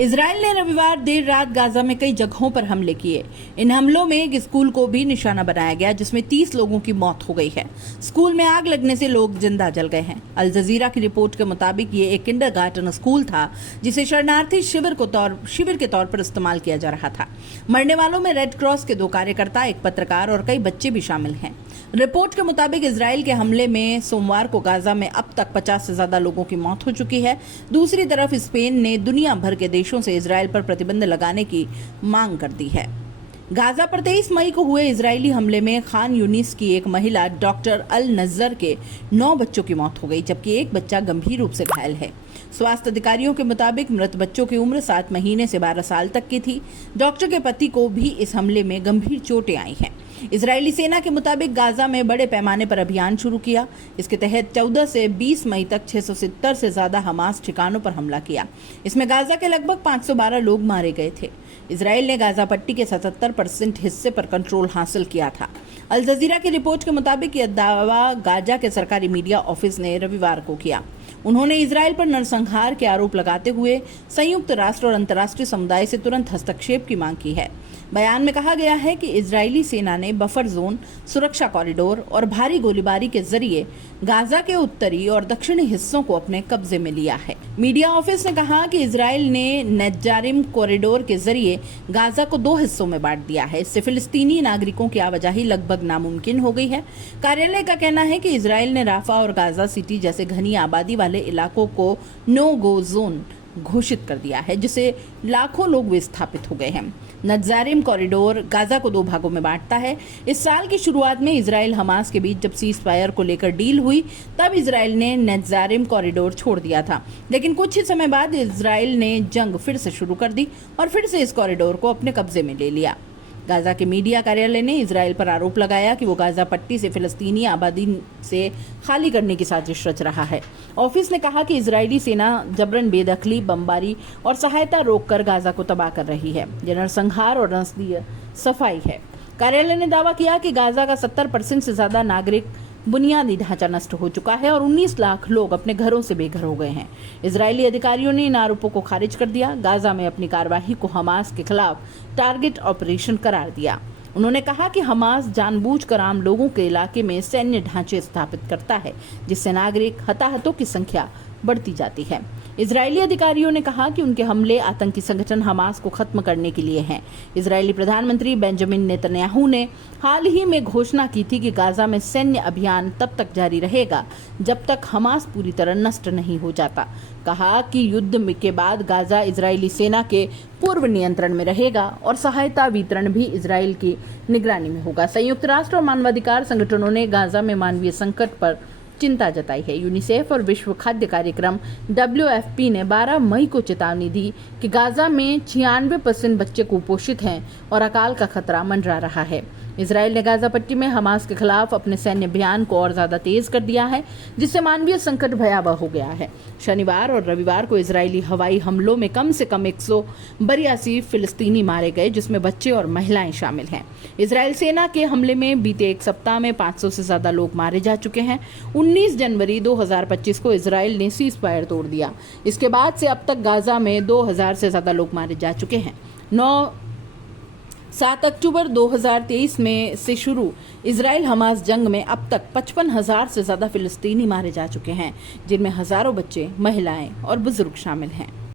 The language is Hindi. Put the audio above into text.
इजराइल ने रविवार देर रात गाजा में कई जगहों पर हमले किए। इन हमलों में एक स्कूल को भी निशाना बनाया गया जिसमें 30 लोगों की मौत हो गई है। स्कूल में आग लगने से लोग जिंदा जल गए हैं। अल जजीरा की रिपोर्ट के मुताबिक ये एक किंडरगार्टन स्कूल था जिसे शरणार्थी शिविर के तौर पर इस्तेमाल किया जा रहा था। मरने वालों में रेड क्रॉस के 2 कार्यकर्ता, एक पत्रकार और कई बच्चे भी शामिल हैं। रिपोर्ट के मुताबिक इजराइल के हमले में सोमवार को गाजा में अब तक 50 से ज्यादा लोगों की मौत हो चुकी है। दूसरी तरफ स्पेन ने दुनिया भर के देशों से इजराइल पर प्रतिबंध लगाने की मांग कर दी है। गाजा पर 23 मई को हुए इजरायली हमले में खान यूनिस की एक महिला डॉक्टर अल नज़र के 9 बच्चों की मौत हो गई, जबकि एक बच्चा गंभीर रूप से घायल है। स्वास्थ्य अधिकारियों के मुताबिक मृत बच्चों की उम्र 7 महीने से 12 साल तक की थी। डॉक्टर के पति को भी इस हमले में गंभीर चोटें आई हैं। इजरायली सेना के मुताबिक गाजा में बड़े पैमाने पर अभियान शुरू किया। इसके तहत 14 से 20 मई तक 670 से ज्यादा हमास ठिकानों पर हमला किया। इसमें गाजा के लगभग 512 लोग मारे गए थे। इजराइल ने गाजा पट्टी के 77% हिस्से पर कंट्रोल हासिल किया था। अल जजीरा की रिपोर्ट के मुताबिक यह दावा गाजा के सरकारी मीडिया ऑफिस ने रविवार को किया। उन्होंने इजराइल पर नरसंहार के आरोप लगाते हुए संयुक्त राष्ट्र और अंतर्राष्ट्रीय समुदाय से तुरंत हस्तक्षेप की मांग की है। बयान में कहा गया है कि इजरायली सेना ने बफर जोन, सुरक्षा कॉरिडोर और भारी गोलीबारी के जरिए गाजा के उत्तरी और दक्षिणी हिस्सों को अपने कब्जे में लिया है। मीडिया ऑफिस ने कहा कि इजराइल ने नेजारिम कॉरिडोर के जरिए गाजा को 2 हिस्सों में बांट दिया है। इससे फिलिस्तीनी नागरिकों की आवाजाही लगभग नामुमकिन हो गई है। कार्यालय का कहना है कि इजराइल ने राफा और गाजा सिटी जैसे घनी आबादी वाले इलाकों को नो गो जोन घोषित कर दिया है, जिससे लाखों लोग विस्थापित हो गए हैं। नजारिम कॉरिडोर गाजा को 2 भागों में बांटता है। इस साल की शुरुआत में इजराइल हमास के बीच जब सीज फायर को लेकर डील हुई, तब इजराइल ने नजारिम कॉरिडोर छोड़ दिया था, लेकिन कुछ ही समय बाद इजराइल ने जंग फिर से शुरू कर दी और फिर से इस कॉरिडोर को अपने कब्जे में ले लिया। गाजा के मीडिया कार्यालय ने इजराइल पर आरोप लगाया कि वो गाजा पट्टी से फिलिस्तीनी आबादी से खाली करने की साजिश रच रहा है। ऑफिस ने कहा कि इजरायली सेना जबरन बेदखली, बमबारी और सहायता रोककर गाजा को तबाह कर रही है। यह नरसंहार और नस्लीय सफाई है। कार्यालय ने दावा किया कि गाजा का 70% से ज्यादा नागरिक बुनियादी ढांचा नष्ट हो चुका है और 19 लाख लोग अपने घरों से बेघर हो गए हैं। इजरायली अधिकारियों ने इन आरोपों को खारिज कर दिया। गाजा में अपनी कार्रवाई को हमास के खिलाफ टारगेट ऑपरेशन करार दिया। उन्होंने कहा कि हमास जानबूझकर आम लोगों के इलाके में सैन्य ढांचे स्थापित करता है, जिससे नागरिक हताहतों की संख्या बढ़ती जाती है। इजरायली अधिकारियों ने कहा कि उनके हमले आतंकी संगठन हमास को खत्म करने के लिए हैं। इजरायली प्रधानमंत्री बेंजामिन नेतन्याहू ने हाल ही में घोषणा की थी कि गाजा में सैन्य अभियान तब तक जारी रहेगा जब तक हमास पूरी तरह नष्ट नहीं हो जाता। कहा कि युद्ध के बाद गाजा इजरायली सेना के पूर्व नियंत्रण में रहेगा और सहायता वितरण भी इजरायल की निगरानी में होगा। संयुक्त राष्ट्र और मानवाधिकार संगठनों ने गाजा में मानवीय संकट पर चिंता जताई है। यूनिसेफ और विश्व खाद्य कार्यक्रम WFP ने 12 मई को चेतावनी दी कि गाजा में 96% बच्चे कुपोषित हैं और अकाल का खतरा मंडरा रहा है। इजराइल ने गाजा पट्टी में हमास के खिलाफ अपने सैन्य अभियान को और ज्यादा तेज कर दिया है, जिससे मानवीय संकट भयावह हो गया है। शनिवार और रविवार को इजरायली हवाई हमलों में कम से कम 182 फिलिस्तीनी मारे गए, जिसमें बच्चे और महिलाएं शामिल हैं। इजरायल सेना के हमले में बीते एक सप्ताह में 500 से ज्यादा लोग मारे जा चुके हैं। 19 जनवरी 2025 को इजराइल ने सीज फायर तोड़ दिया। इसके बाद से अब तक गाजा में 2000 से ज्यादा लोग मारे जा चुके हैं। 7 अक्टूबर 2023 में से शुरू इजराइल हमास जंग में अब तक 55,000 से ज्यादा फिलिस्तीनी मारे जा चुके हैं, जिनमें हजारों बच्चे, महिलाएं और बुजुर्ग शामिल हैं।